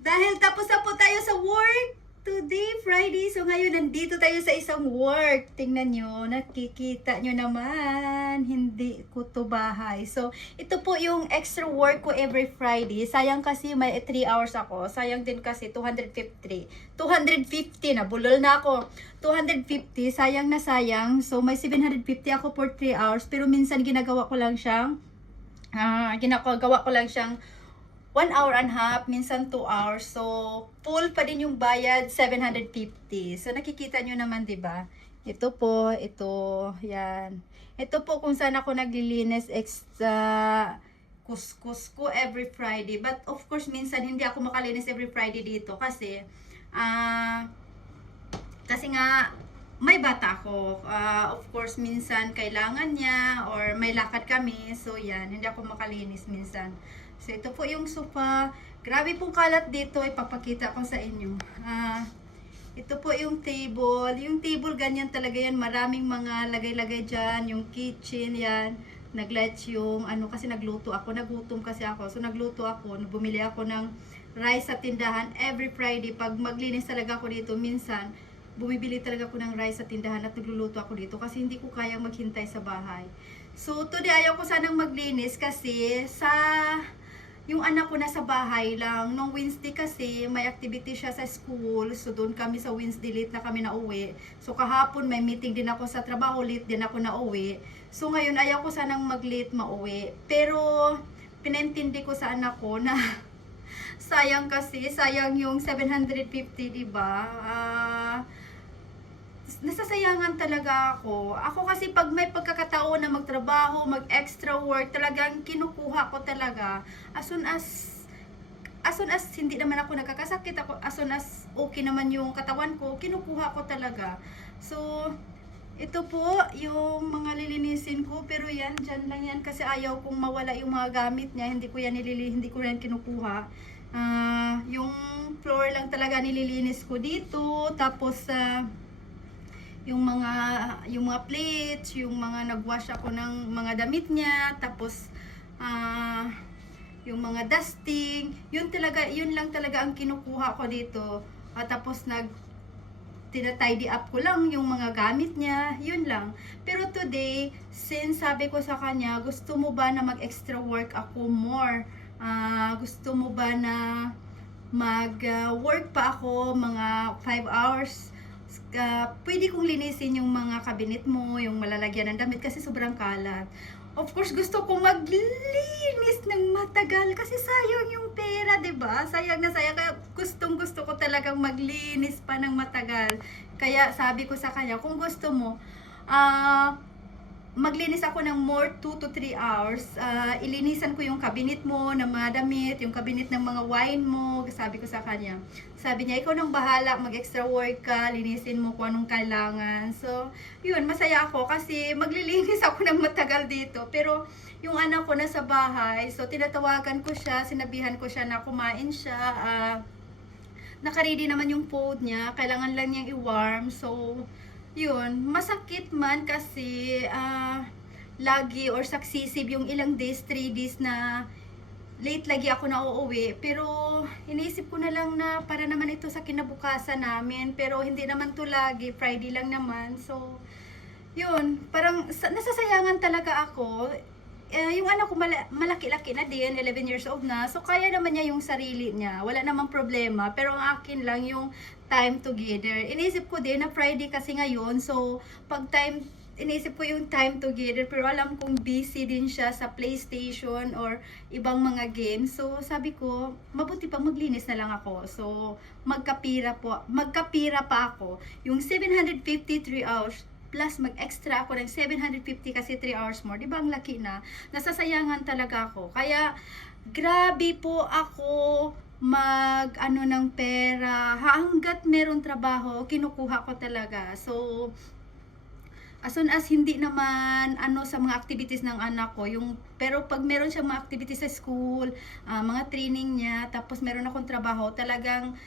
Dahil tapos na po tayo sa work. Today, Friday. So, ngayon, nandito tayo sa isang work. Tingnan nyo, nakikita nyo naman. Hindi ko to bahay. So, ito po yung extra work ko every Friday. Sayang kasi may 3 hours ako. Sayang din kasi 250. 250 na. Bulol na ako. 250. Sayang na sayang. So, may 750 ako for 3 hours. Pero minsan ginagawa ko lang siyang 1 hour and a half, minsan 2 hours. So, full pa din yung bayad, 750. So, nakikita nyo naman, di ba? Ito po, ito, yan. Ito po kung saan ako naglilinis extra kuskus ko every Friday. But, of course, minsan hindi ako makalinis every Friday dito kasi, nga, may bata ako. Of course, minsan kailangan niya or may lakad kami. So, yan, hindi ako makalinis minsan. So, ito po yung sofa. Grabe pong kalat dito. Ipapakita ko sa inyo. Ito po yung table. Yung table, ganyan talaga yan. Maraming mga lagay-lagay dyan. Yung kitchen, yan. Nag-lights yung, kasi nagluto ako. Nagutom kasi ako. So, nagluto ako. Bumili ako ng rice sa tindahan. Every Friday, pag maglinis talaga ako dito, minsan, bumibili talaga ako ng rice sa tindahan at nagluluto ako dito kasi hindi ko kayang maghintay sa bahay. So, today ayaw ko sanang maglinis kasi yung anak ko nasa bahay lang. Nung Wednesday kasi, may activity siya sa school. So, doon kami sa Wednesday, late na kami nauwi. So, kahapon may meeting din ako sa trabaho, late din ako nauwi. So, ngayon, ayaw ko sanang mag-late mauwi. Pero, pinaintindi ko sa anak ko na sayang kasi, sayang yung 750, diba? Nasasayangan talaga ako. Ako kasi pag may pagkakataon na magtrabaho, mag-extra work, talagang kinukuha ko talaga. As soon as hindi naman ako nagkakasakit, as soon as okay naman yung katawan ko, kinukuha ko talaga. So, ito po yung mga lilinisin ko, pero yan, dyan lang yan kasi ayaw kong mawala yung mga gamit niya. Hindi ko yan kinukuha. Yung floor lang talaga nililinis ko dito. Tapos, yung mga plates, yung mga nagwash ako ng mga damit niya, tapos yung mga dusting, yun lang talaga ang kinukuha ko dito. Tapos tinatidy up ko lang yung mga gamit niya, yun lang. Pero today, since sabi ko sa kanya, gusto mo ba na mag-extra work ako more? Gusto mo ba na mag-work pa ako mga 5 hours? Pwede kong linisin yung mga kabinet mo, yung malalagyan ng damit kasi sobrang kalat. Of course, gusto kong maglinis ng matagal kasi sayang yung pera, 'di ba? Sayang na sayang, kaya gustong-gusto ko talagang maglinis pa ng matagal. Kaya sabi ko sa kanya, kung gusto mo, maglinis ako ng more 2 to 3 hours. Ilinisan ko yung cabinet mo ng mga damit, yung cabinet ng mga wine mo. Sabi ko sa kanya. Sabi niya, ikaw nang bahala, mag-extra work ka, linisin mo kung anong kailangan. So, yun, masaya ako kasi maglilinis ako ng matagal dito. Pero, yung anak ko nasa bahay, so tinatawagan ko siya, sinabihan ko siya na kumain siya. Naka-ready naman yung food niya, kailangan lang niyang i-warm. So, yun, masakit man kasi lagi or successive yung ilang days, 3 days na late lagi ako na uuwi. Pero iniisip ko na lang na para naman ito sa kinabukasan namin. Pero hindi naman to lagi, Friday lang naman. So, yun, parang nasasayangan talaga ako. Yung anak ko malaki-laki na din, 11 years old na. So, kaya naman niya yung sarili niya. Wala namang problema. Pero ang akin lang yung time together. Inisip ko din na Friday kasi ngayon. So, inisip ko yung time together. Pero alam kong busy din siya sa PlayStation or ibang mga games. So, sabi ko, mabuti pa maglinis na lang ako. So, magkapira pa ako. Yung 753 hours plus mag-extra ako ng 750 kasi 3 hours more. Diba ang laki na? Nasasayangan talaga ako. Kaya, grabe po ako ng pera. Hanggat meron trabaho, kinukuha ko talaga. So, as soon as hindi naman sa mga activities ng anak ko, pero pag meron siyang mga activities sa school, mga training niya, tapos meron akong trabaho, talagang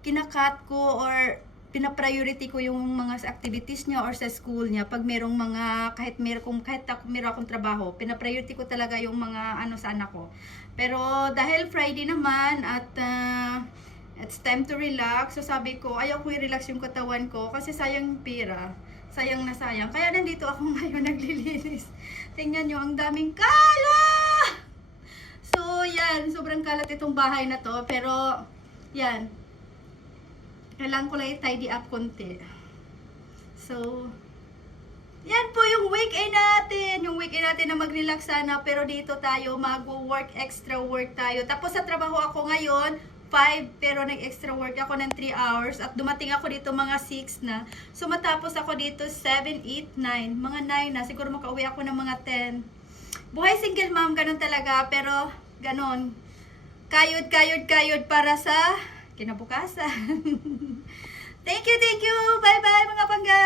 kinakat ko or pina-priority ko yung mga activities niya or sa school niya. Pag merong mga, kahit meron akong trabaho, pina-priority ko talaga yung mga sa anak ko. Pero dahil Friday naman at It's time to relax. So sabi ko, ayaw ko i-relax yung katawan ko kasi sayang yung pera. Sayang na sayang. Kaya nandito ako ngayon naglilinis. Tingnan nyo, ang daming kalat! So yan, sobrang kalat itong bahay na to. Pero, yan. Kailangan ko lang i-tidy up konti. So, yan po yung weekend natin. Yung weekend natin na mag-relax sana. Pero dito tayo mag-work, extra work tayo. Tapos sa trabaho ako ngayon, 5, pero nag-extra work ako ng 3 hours. At dumating ako dito mga 6 na. So matapos ako dito 7, 8, 9. Mga 9 na. Siguro makauwi ako ng mga 10. Buhay single mom, ganun talaga. Pero ganun. Kayod para sa kinabukasan. Thank you. Bye-bye mga pangga.